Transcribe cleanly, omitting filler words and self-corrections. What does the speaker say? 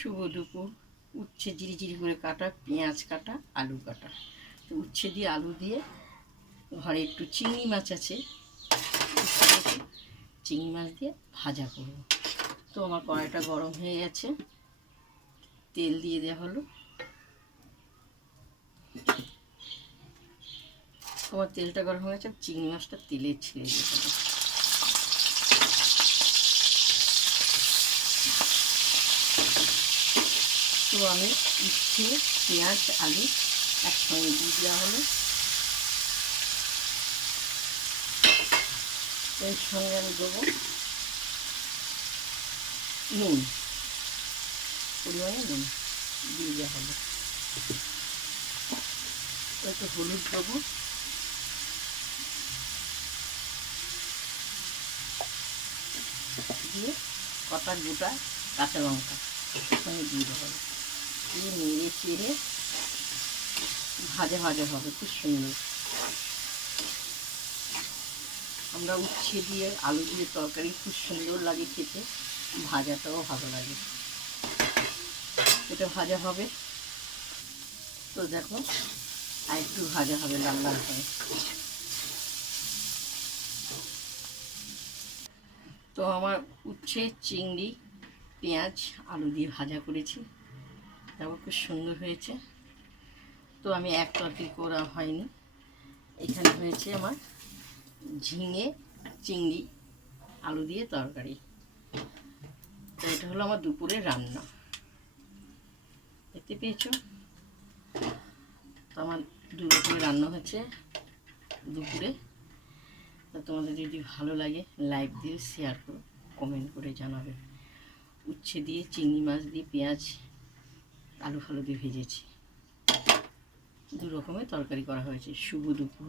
শুভ দুপুর। উচ্ছে জিরি জিরি করে কাটা, পেঁয়াজ কাটা, আলু কাটা। তো উচ্ছে দিয়ে আলু দিয়ে, ঘরে একটু চিংড়ি মাছ আছে, চিংড়ি মাছ দিয়ে ভাজা করব। তো আমার কড়াইটা গরম হয়ে গেছে, তেল দিয়ে দেওয়া হলো। তোমার তেলটা গরম হয়ে গেছে, চিংড়ি মাছটা তেলে ছেড়ে দিয়ে হলো। তো আমি উচ্ছে, পেঁয়াজ, আলু একসঙ্গে দিয়ে দেওয়া হলো। এর সঙ্গে আমি দেবো নুন, পরিমাণে নুন দিয়ে দেওয়া হলো। একটু হলুদ দেবো, দিয়ে কটা গোটা কাঁচা লঙ্কা সঙ্গে দিয়ে দেওয়া হলো। দিয়ে নেড়ে চেড়ে ভাজা ভাজা হবে, খুব সুন্দর। আমরা উচ্ছে দিয়ে আলু দিয়ে তরকারি খুব সুন্দর লাগে খেতে, ভাজাটাও ভালো লাগে। এটা ভাজা হবে, তো দেখো আর একটু ভাজা হবে, লাল লাল হবে। তো আমার উচ্ছে, চিংড়ি, পেঁয়াজ, আলু দিয়ে ভাজা করেছি, তারপর খুব সুন্দর হয়েছে। তো আমি এক তরকারি করা হয়নি, এখানে হয়েছে আমার ঝিঙে, চিংড়ি, আলু দিয়ে তরকারি। তো এটা হলো আমার দুপুরের রান্না, দেখতে পেয়েছো? তো আমার দু রকমের রান্না হচ্ছে দুপুরে। তো তোমাদের যদি ভালো লাগে লাইক দিয়ে শেয়ার করো, কমেন্ট করে জানাবে। উচ্ছে দিয়ে, চিংড়ি মাছ দিয়ে, পেঁয়াজ আলু ফালু দিয়ে ভেজেছি, দু রকমের তরকারি করা হয়েছে। শুভ দুপুর।